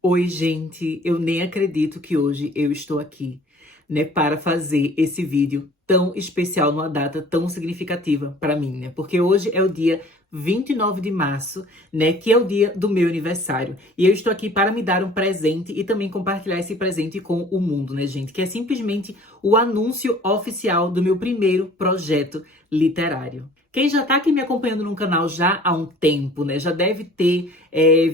Oi, gente, eu nem acredito que hoje eu estou aqui, né, para fazer esse vídeo tão especial numa data tão significativa para mim, né? Porque hoje é o dia 29 de março, né, que é o dia do meu aniversário. E eu estou aqui para me dar um presente e também compartilhar esse presente com o mundo, né, gente? Que é simplesmente o anúncio oficial do meu primeiro projeto literário. Quem já tá aqui me acompanhando no canal já há um tempo, né, já deve ter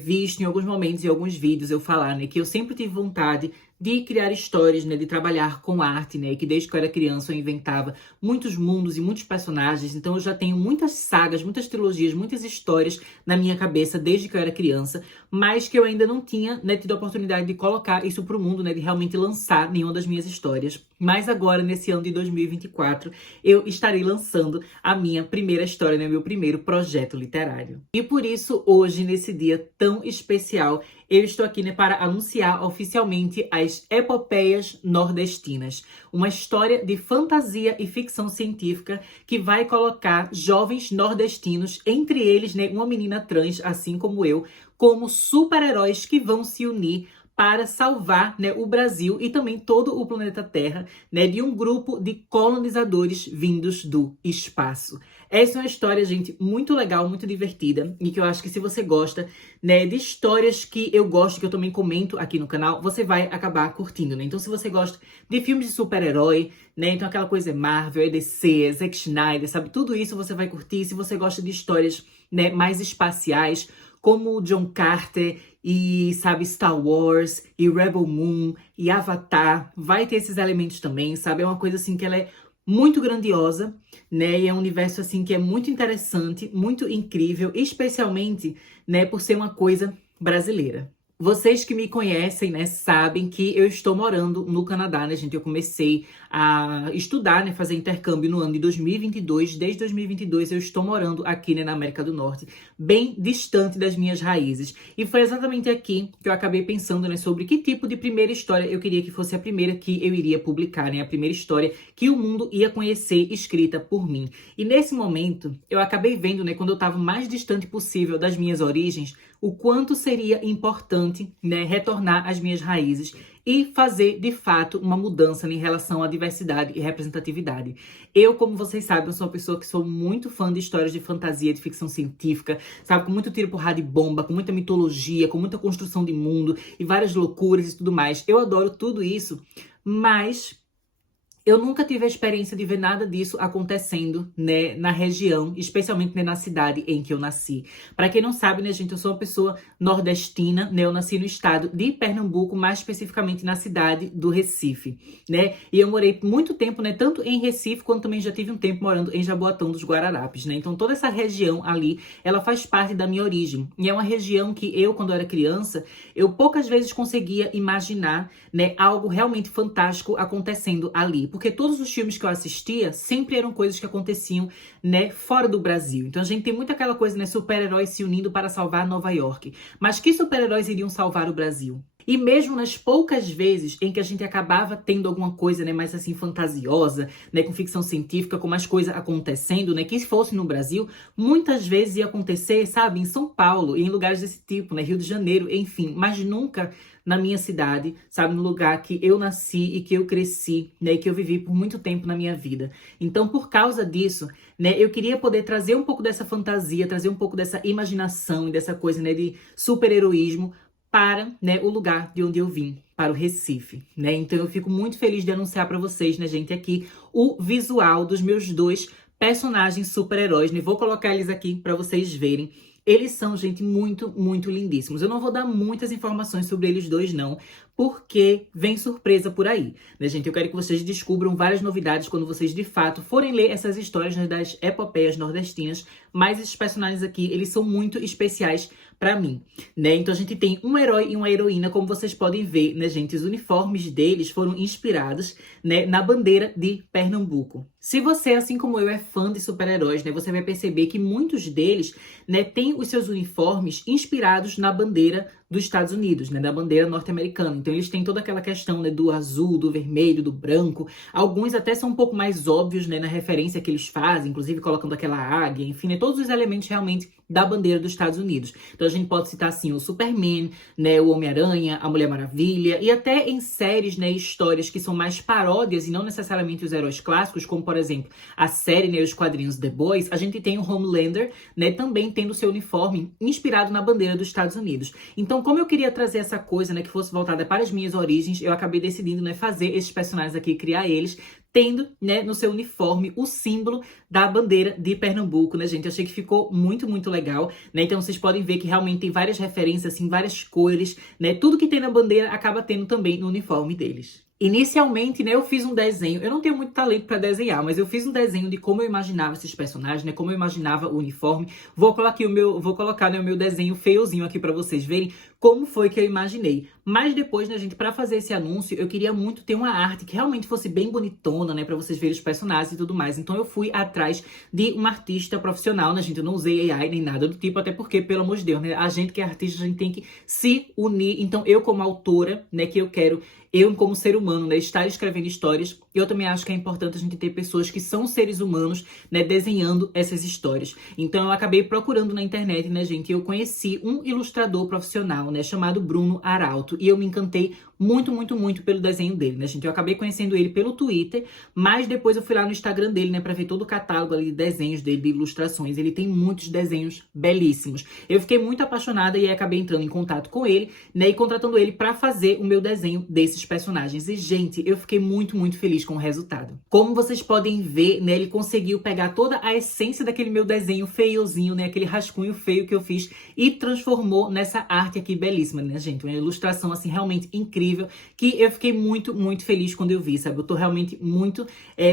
visto em alguns momentos, em alguns vídeos eu falar, né, que eu sempre tive vontade de criar histórias, né, de trabalhar com arte, né, que desde que eu era criança eu inventava muitos mundos e muitos personagens, então eu já tenho muitas sagas, muitas trilogias, muitas histórias na minha cabeça desde que eu era criança, mas que eu ainda não tinha, né, tido a oportunidade de colocar isso pro mundo, né, de realmente lançar nenhuma das minhas histórias. Mas agora, nesse ano de 2024, eu estarei lançando a minha primeira história, né, meu primeiro projeto literário. E por isso, hoje, nesse dia tão especial, eu estou aqui, né, para anunciar oficialmente as Epopeias Nordestinas, uma história de fantasia e ficção científica que vai colocar jovens nordestinos, entre eles, né, uma menina trans, assim como eu, como super-heróis que vão se unir para salvar, né, o Brasil e também todo o planeta Terra, né, de um grupo de colonizadores vindos do espaço. Essa é uma história, gente, muito legal, muito divertida, e que eu acho que se você gosta, né, de histórias que eu gosto, que eu também comento aqui no canal, você vai acabar curtindo, né? Então, se você gosta de filmes de super-herói, né, então aquela coisa é Marvel, é DC, é Zack Snyder, sabe? Tudo isso você vai curtir. Se você gosta de histórias, né, mais espaciais, como John Carter e, sabe, Star Wars e Rebel Moon e Avatar, vai ter esses elementos também, sabe? É uma coisa assim que ela é muito grandiosa, né? E é um universo assim que é muito interessante, muito incrível, especialmente, né, por ser uma coisa brasileira. Vocês que me conhecem, né, sabem que eu estou morando no Canadá, né, gente? Eu comecei a estudar, né, fazer intercâmbio no ano de 2022. Desde 2022 eu estou morando aqui, né, na América do Norte, bem distante das minhas raízes. E foi exatamente aqui que eu acabei pensando, né, sobre que tipo de primeira história eu queria que fosse a primeira que eu iria publicar, né, a primeira história que o mundo ia conhecer escrita por mim. E nesse momento eu acabei vendo, né, quando eu estava o mais distante possível das minhas origens, o quanto seria importante, né, retornar às minhas raízes e fazer, de fato, uma mudança em relação à diversidade e representatividade. Eu, como vocês sabem, eu sou uma pessoa que sou muito fã de histórias de fantasia, de ficção científica, sabe, com muito tiro, porrada e bomba, com muita mitologia, com muita construção de mundo e várias loucuras e tudo mais. Eu adoro tudo isso, mas eu nunca tive a experiência de ver nada disso acontecendo, né, na região, especialmente, né, na cidade em que eu nasci. Para quem não sabe, né, gente, eu sou uma pessoa nordestina, né, eu nasci no estado de Pernambuco, mais especificamente na cidade do Recife, né, e eu morei muito tempo, né, tanto em Recife, quanto também já tive um tempo morando em Jaboatão dos Guararapes, né, então toda essa região ali, ela faz parte da minha origem, e é uma região que eu, quando eu era criança, eu poucas vezes conseguia imaginar, né, algo realmente fantástico acontecendo ali, porque todos os filmes que eu assistia sempre eram coisas que aconteciam, né, fora do Brasil. Então a gente tem muito aquela coisa, né, super-heróis se unindo para salvar Nova York. Mas que super-heróis iriam salvar o Brasil? E mesmo nas poucas vezes em que a gente acabava tendo alguma coisa, né, mais assim fantasiosa, né, com ficção científica, com mais coisa acontecendo, né, que fosse no Brasil, muitas vezes ia acontecer, sabe, em São Paulo e em lugares desse tipo, né, Rio de Janeiro, enfim, mas nunca na minha cidade, sabe, no lugar que eu nasci e que eu cresci, né, e que eu vivi por muito tempo na minha vida. Então, por causa disso, né, eu queria poder trazer um pouco dessa fantasia, trazer um pouco dessa imaginação e dessa coisa, né, de super-heroísmo para, né, o lugar de onde eu vim, para o Recife, né? Então eu fico muito feliz de anunciar para vocês, né, gente, aqui o visual dos meus dois personagens super-heróis, né? Vou colocar eles aqui para vocês verem. Eles são, gente, muito, muito lindíssimos. Eu não vou dar muitas informações sobre eles dois, não, porque vem surpresa por aí, né, gente? Eu quero que vocês descubram várias novidades quando vocês, de fato, forem ler essas histórias, né, das epopeias nordestinas, mas esses personagens aqui, eles são muito especiais pra mim, né? Então a gente tem um herói e uma heroína, como vocês podem ver, né, gente? Os uniformes deles foram inspirados, né, na bandeira de Pernambuco. Se você, assim como eu, é fã de super-heróis, né, você vai perceber que muitos deles, né, têm os seus uniformes inspirados na bandeira dos Estados Unidos, né, da bandeira norte-americana. Então eles têm toda aquela questão, né, do azul, do vermelho, do branco. Alguns até são um pouco mais óbvios, né, na referência que eles fazem, inclusive colocando aquela águia, enfim, né, todos os elementos realmente da bandeira dos Estados Unidos. Então a gente pode citar assim o Superman, né, o Homem-Aranha, a Mulher Maravilha, e até em séries, né, histórias que são mais paródias e não necessariamente os heróis clássicos, como por exemplo a série, né, os quadrinhos The Boys, a gente tem o Homelander, né, também tendo seu uniforme inspirado na bandeira dos Estados Unidos. Então, como eu queria trazer essa coisa, né, que fosse voltada para as minhas origens, eu acabei decidindo, né, fazer esses personagens aqui, criar eles, tendo, né, no seu uniforme o símbolo da bandeira de Pernambuco, né, gente? Eu achei que ficou muito, muito legal, né? Então vocês podem ver que realmente tem várias referências, assim, várias cores, né? Tudo que tem na bandeira acaba tendo também no uniforme deles. Inicialmente, né, eu fiz um desenho, eu não tenho muito talento para desenhar, mas eu fiz um desenho de como eu imaginava esses personagens, né, como eu imaginava o uniforme. Vou colocar, né, o meu desenho feiozinho aqui para vocês verem como foi que eu imaginei. Mas depois, né, gente, para fazer esse anúncio, eu queria muito ter uma arte que realmente fosse bem bonitona, né, para vocês verem os personagens e tudo mais. Então eu fui atrás de uma artista profissional, né, gente? Eu não usei AI nem nada do tipo, até porque, pelo amor de Deus, né, a gente que é artista, a gente tem que se unir. Então eu como autora, né, que eu, como ser humano, né, estar escrevendo histórias, eu também acho que é importante a gente ter pessoas que são seres humanos, né, desenhando essas histórias. Então eu acabei procurando na internet, né, gente, eu conheci um ilustrador profissional, né, chamado Bruno Arauto, e eu me encantei muito, muito, muito pelo desenho dele, né, gente? Eu acabei conhecendo ele pelo Twitter, mas depois eu fui lá no Instagram dele, né, pra ver todo o catálogo ali de desenhos dele, de ilustrações. Ele tem muitos desenhos belíssimos. Eu fiquei muito apaixonada e acabei entrando em contato com ele, né, e contratando ele pra fazer o meu desenho desses personagens. E, gente, eu fiquei muito, muito feliz com o resultado. Como vocês podem ver, né, ele conseguiu pegar toda a essência daquele meu desenho feiozinho, né, aquele rascunho feio que eu fiz e transformou nessa arte aqui belíssima, né, gente? Uma ilustração, assim, realmente incrível, que eu fiquei muito, muito feliz quando eu vi, sabe? Eu tô realmente muito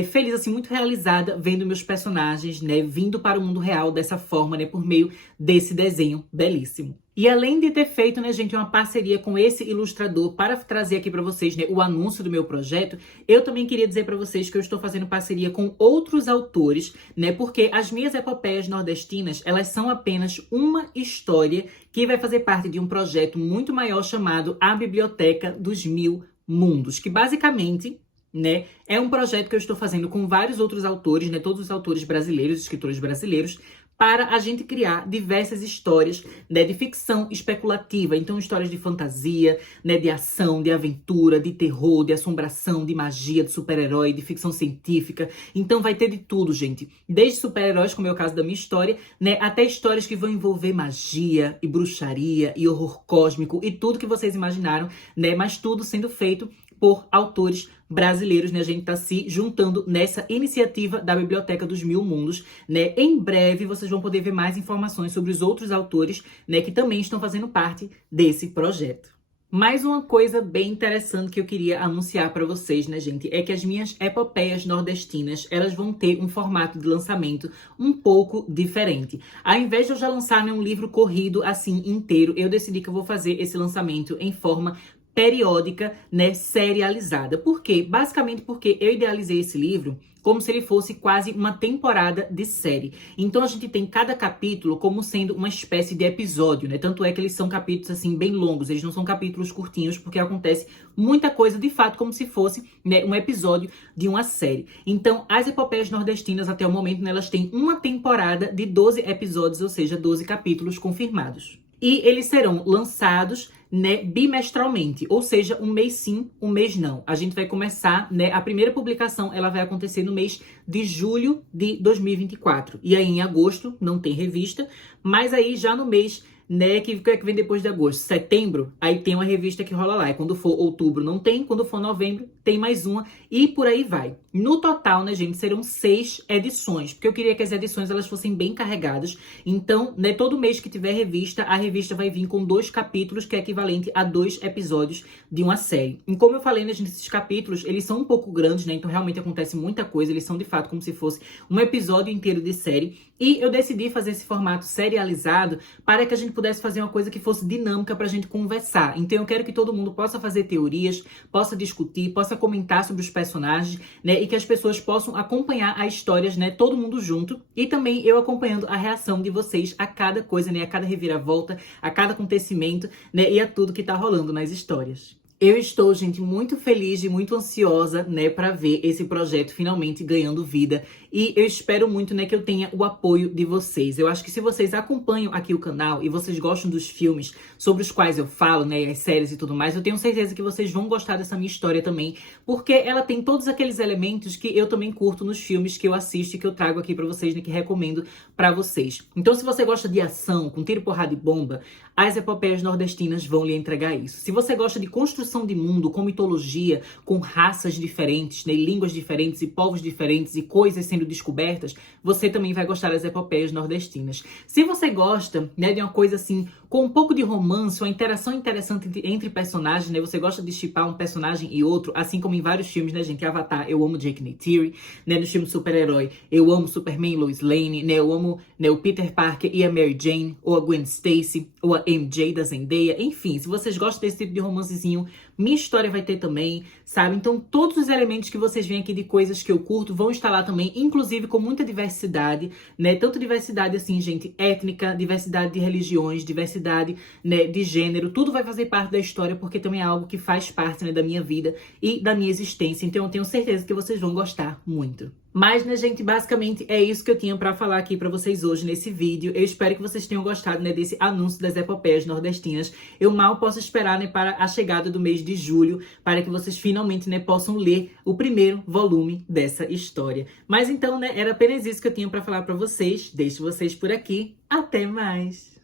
feliz, assim, muito realizada vendo meus personagens, né, vindo para o mundo real dessa forma, né, por meio desse desenho belíssimo. E além de ter feito, né, gente, uma parceria com esse ilustrador para trazer aqui para vocês, né, o anúncio do meu projeto, eu também queria dizer para vocês que eu estou fazendo parceria com outros autores, né, porque as minhas epopeias nordestinas, elas são apenas uma história que vai fazer parte de um projeto muito maior chamado A Biblioteca dos Mil Mundos, que basicamente, né, é um projeto que eu estou fazendo com vários outros autores, né, todos os autores brasileiros, escritores brasileiros, para a gente criar diversas histórias, né, de ficção especulativa. Então, histórias de fantasia, né, de ação, de aventura, de terror, de assombração, de magia, de super-herói, de ficção científica. Então, vai ter de tudo, gente. Desde super-heróis, como é o caso da minha história, né, até histórias que vão envolver magia e bruxaria e horror cósmico e tudo que vocês imaginaram, né, mas tudo sendo feito por autores brasileiros, né? A gente tá se juntando nessa iniciativa da Biblioteca dos Mil Mundos, né? Em breve vocês vão poder ver mais informações sobre os outros autores, né, que também estão fazendo parte desse projeto. Mais uma coisa bem interessante que eu queria anunciar para vocês, né, gente, é que as minhas epopeias nordestinas, elas vão ter um formato de lançamento um pouco diferente. Ao invés de eu já lançar, né, um livro corrido assim inteiro, eu decidi que eu vou fazer esse lançamento em forma periódica, né, serializada. Por quê? Basicamente porque eu idealizei esse livro como se ele fosse quase uma temporada de série. Então a gente tem cada capítulo como sendo uma espécie de episódio, né? Tanto é que eles são capítulos assim bem longos, eles não são capítulos curtinhos, porque acontece muita coisa de fato como se fosse, né, um episódio de uma série. Então as epopeias nordestinas até o momento, né, elas têm uma temporada de 12 episódios, ou seja, 12 capítulos confirmados. E eles serão lançados, né, bimestralmente, ou seja, um mês sim, um mês não. A gente vai começar, né, a primeira publicação, ela vai acontecer no mês de julho de 2024. E aí em agosto não tem revista, mas aí já no mês, né, que vem depois de agosto, setembro, aí tem uma revista que rola lá. E quando for outubro não tem, quando for novembro tem mais uma e por aí vai. No total, né, gente, serão 6 edições, porque eu queria que as edições elas fossem bem carregadas. Então, né, todo mês que tiver revista, a revista vai vir com 2 capítulos, que é equivalente a 2 episódios de uma série. E como eu falei, né, gente, esses capítulos, eles são um pouco grandes, né, então realmente acontece muita coisa, eles são de fato como se fosse um episódio inteiro de série. E eu decidi fazer esse formato serializado para que a gente pudesse fazer uma coisa que fosse dinâmica pra gente conversar. Então eu quero que todo mundo possa fazer teorias, possa discutir, possa comentar sobre os personagens, né? E que as pessoas possam acompanhar as histórias, né? Todo mundo junto. E também eu acompanhando a reação de vocês a cada coisa, né? A cada reviravolta, a cada acontecimento, né? E a tudo que tá rolando nas histórias. Eu estou, gente, muito feliz e muito ansiosa, né, para ver esse projeto finalmente ganhando vida. E eu espero muito, né, que eu tenha o apoio de vocês. Eu acho que se vocês acompanham aqui o canal e vocês gostam dos filmes sobre os quais eu falo, né, as séries e tudo mais, eu tenho certeza que vocês vão gostar dessa minha história também, porque ela tem todos aqueles elementos que eu também curto nos filmes que eu assisto e que eu trago aqui para vocês, né, que recomendo para vocês. Então, se você gosta de ação, com tiro, porrada e bomba, as epopeias nordestinas vão lhe entregar isso. Se você gosta de construção de mundo, com mitologia, com raças diferentes, né, línguas diferentes e povos diferentes e coisas sendo descobertas, você também vai gostar das epopeias nordestinas. Se você gosta, né, de uma coisa assim, com um pouco de romance, uma interação interessante entre personagens, né, você gosta de shippar um personagem e outro, assim como em vários filmes, né, gente, Avatar, eu amo Jake Neytiri, né, no filme super-herói, eu amo Superman, Lois Lane, né, eu amo, né, o Peter Parker e a Mary Jane, ou a Gwen Stacy, ou a MJ da Zendaya, enfim, se vocês gostam desse tipo de romancezinho, minha história vai ter também, sabe? Então todos os elementos que vocês veem aqui de coisas que eu curto vão estar lá também, inclusive com muita diversidade, né? Tanto diversidade assim, gente, étnica, diversidade de religiões, diversidade, né, de gênero, tudo vai fazer parte da história porque também é algo que faz parte, né, da minha vida e da minha existência. Então eu tenho certeza que vocês vão gostar muito. Mas, né, gente, basicamente é isso que eu tinha pra falar aqui pra vocês hoje nesse vídeo. Eu espero que vocês tenham gostado, né, desse anúncio das epopeias nordestinas. Eu mal posso esperar, né, para a chegada do mês de julho, para que vocês finalmente, né, possam ler o primeiro volume dessa história. Mas então, né, era apenas isso que eu tinha pra falar pra vocês. Deixo vocês por aqui. Até mais!